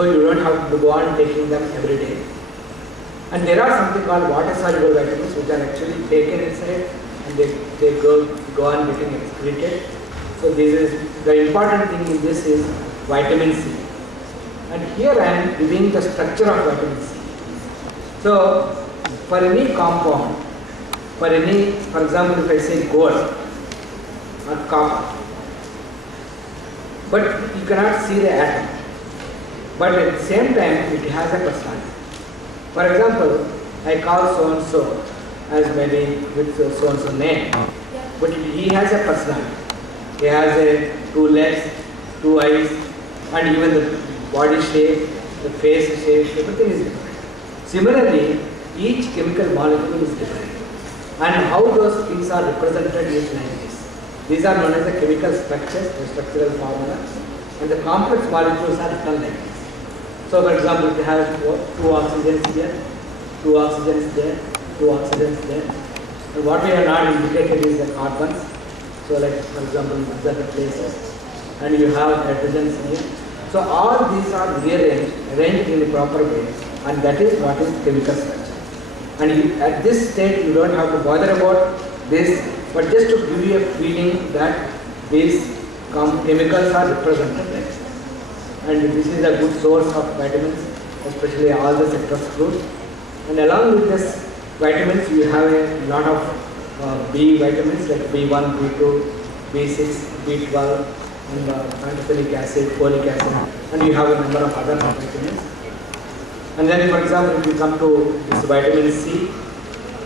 so you don't have to go on taking them every day. And there are something called water soluble vitamins which are actually taken inside and they go on getting excreted. So this is the important thing in this is vitamin C. And here I am giving the structure of vitamin C. So for any compound, for example, if I say gold or copper, but you cannot see the atom. But at the same time, it has a personality. For example, I call so and so as maybe with so and so name, but he has a personality. He has two legs, two eyes, and even the body shape, the face shape, everything is different. Similarly, each chemical molecule is different. And how those things are represented is like this. These are known as the chemical structures, the structural formula, and the complex molecules are written like this. So for example, we have two oxygens here, two oxygens there, two oxygens there. And what we have not indicated is the carbons. So like for example, other places. And you have hydrogens here. So all these are arranged in a proper way, and that is what is chemical structure. And at this stage, you don't have to bother about this, but just to give you a feeling that these chemicals are represented. And this is a good source of vitamins, especially all the citrus fruits. And along with this vitamins, you have a lot of B vitamins like B1, B2, B6, B12, and pantothenic acid, folic acid, and you have a number of other vitamins. And then, for example, if you come to this vitamin C,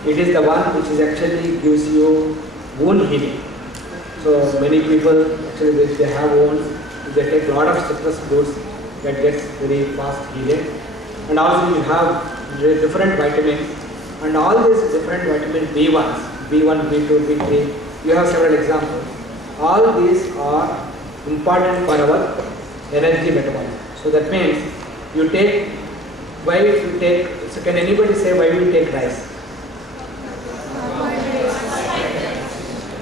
it is the one which is actually gives you wound healing. So many people actually, if they have wounds, they take a lot of citrus fruits that gets very fast healing. And also you have different vitamins, and all these different vitamin B1s, B1, B2, B3, you have several examples. All these are important for our energy metabolism. So that means you take, why you take, so can anybody say why you take rice?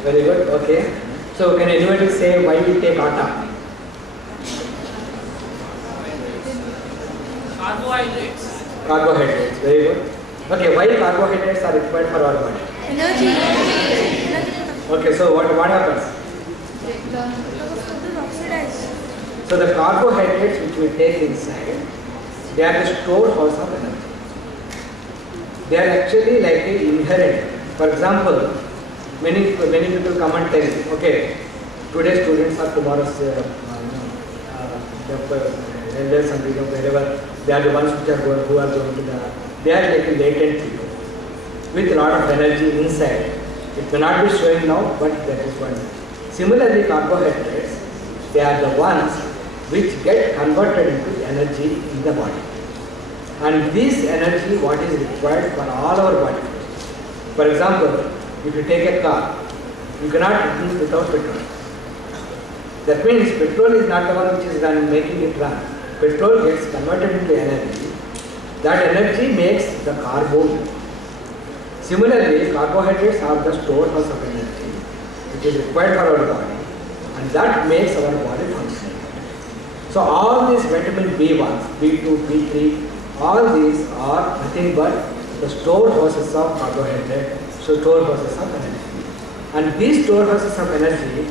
Very good, okay. So can anybody say why you take atta? Carbohydrates. Carbohydrates, very good. Okay, why carbohydrates are required for our body? Energy. Okay, so what happens? So the carbohydrates which we take inside, they are the storehouse of energy. They are actually like a inherent. For example, many people come and tell you, okay, today's students are tomorrow's elders and wherever they are the ones who are going to they are like a latent people with a lot of energy inside. It may not be showing now, but that is one. Similarly, carbohydrates, they are the ones which get converted into energy in the body. And this energy, what is required for all our body. For example, if you take a car, you cannot run without petrol. That means petrol is not the one which is making it run. Petrol gets converted into energy. That energy makes the car move. Similarly, carbohydrates are the storehouse of energy which is required for our body, and that makes our body function. So all these vitamin B1, B2, B3, all these are nothing but the storehouses of carbohydrate, so storehouses of energy. And these storehouses of energy,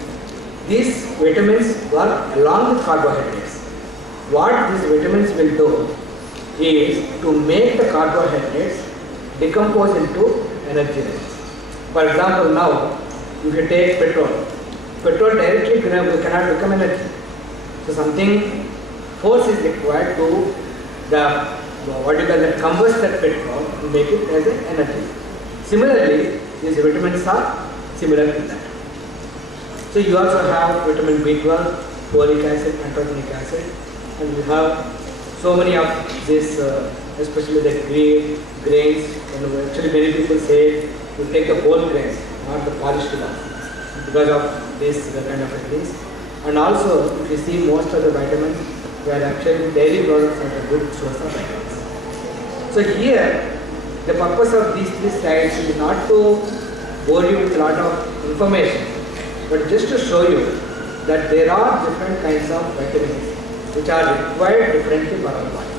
these vitamins work along with carbohydrates. What these vitamins will do is to make the carbohydrates decompose into energy levels. For example, now if you take petrol directly cannot become energy. So something force is required to combust that petrol and make it as an energy. Similarly, these vitamins are similar to that. So you also have vitamin B12, folic acid, pantothenic acid, and you have so many of this, especially the grains. And actually, many people say you take the whole grains, not the polished ones, because of this kind of things. And also, if you see most of the vitamins, they are actually dairy products are a good source of vitamins. So here, the purpose of these three slides is not to bore you with a lot of information, but just to show you that there are different kinds of vitamins. which are required differently for our body.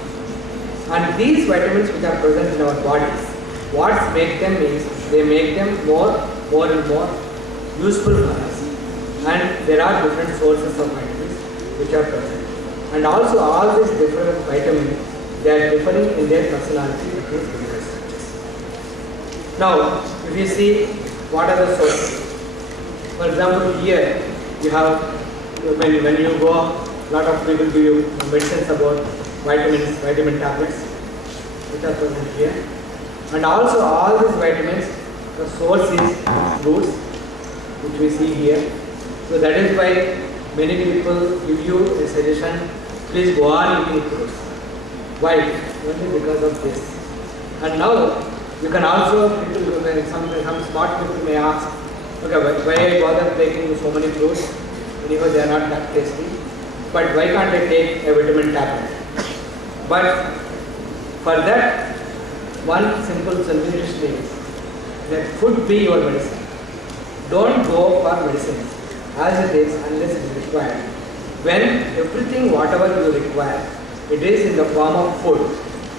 And these vitamins which are present in our bodies, what make them is they make them more and more useful for us. And there are different sources of vitamins which are present. And also all these different vitamins, they are differing in their personality between chemical structures. Now, if you see what are the sources. For example, here you have, when you go, a lot of people give you medicines about vitamins, vitamin tablets, which are present here. And also all these vitamins, the source is fruits, which we see here. So that is why many people give you a suggestion, please go on eating fruits. Why? Only because of this. And now you can also, some smart people may ask, okay, why I bother taking so many fruits? Anyhow, they are not that tasty. But why can't I take a vitamin tablet? But for that, one simple solution is that food be your medicine. Don't go for medicines as it is unless it is required. When everything, whatever you require, it is in the form of food.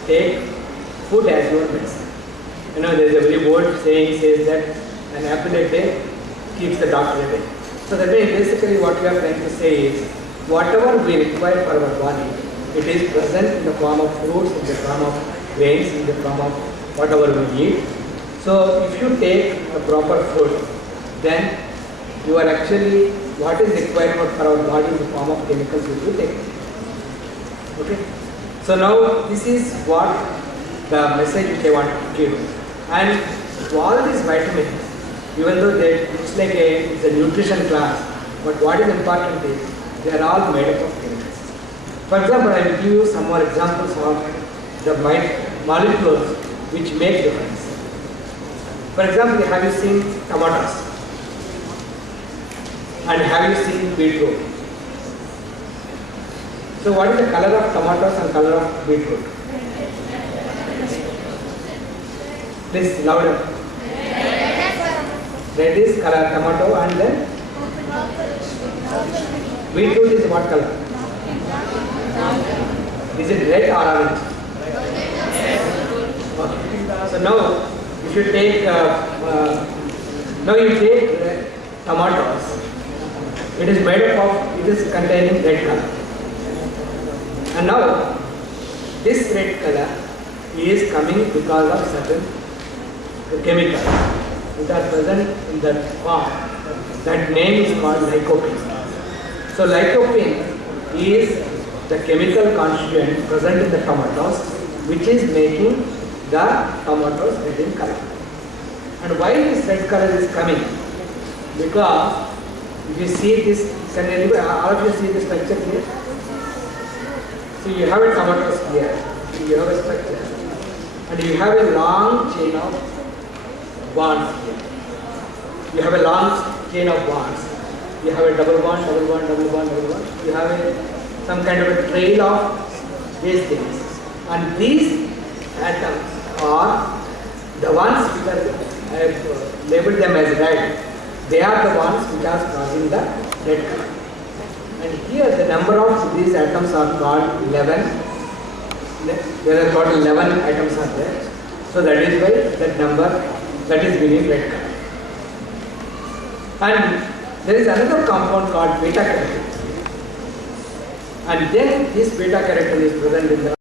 Take food as your medicine. You know, there is a very old saying says that an apple a day keeps the doctor away. So that means basically what we are trying to say is whatever we require for our body, it is present in the form of fruits, in the form of grains, in the form of whatever we eat. So if you take a proper food, then you are actually, what is required for our body in the form of chemicals which you take. Okay? So now this is what the message which I want to give. And all these vitamins, even though it's like it's a nutrition class, but what is important is they are all made up of chemicals. For example, I will give you some more examples of the molecules which make difference. For example, have you seen tomatoes? And have you seen beetroot? So what is the color of tomatoes and color of beetroot? Please louder. Red is color tomato and then beetroot is what color? Is it red or orange? Okay. So now if you take tomatoes, it is made up of, it is containing red color. And now this red color is coming because of certain chemicals which are present in that form. That name is called lycopene. So lycopene is the chemical constituent present in the tomatoes which is making the tomatoes red in color. And why this red color is coming? Because if you see this, can anybody, all of you see the structure here? So you have a tomatoes here, you have a structure, and you have a long chain of bonds here. You have a long chain of bonds. You have a double bond, double bond, double bond, double bond. You have some kind of a trail of these things. And these atoms are the ones which are, I have labeled them as red. They are the ones which are causing the red color. And here the number of these atoms are called 11. There are total 11 atoms are there. So that is why that number that is giving red color. And there is another compound called beta carotene. And then this beta carotene is present in the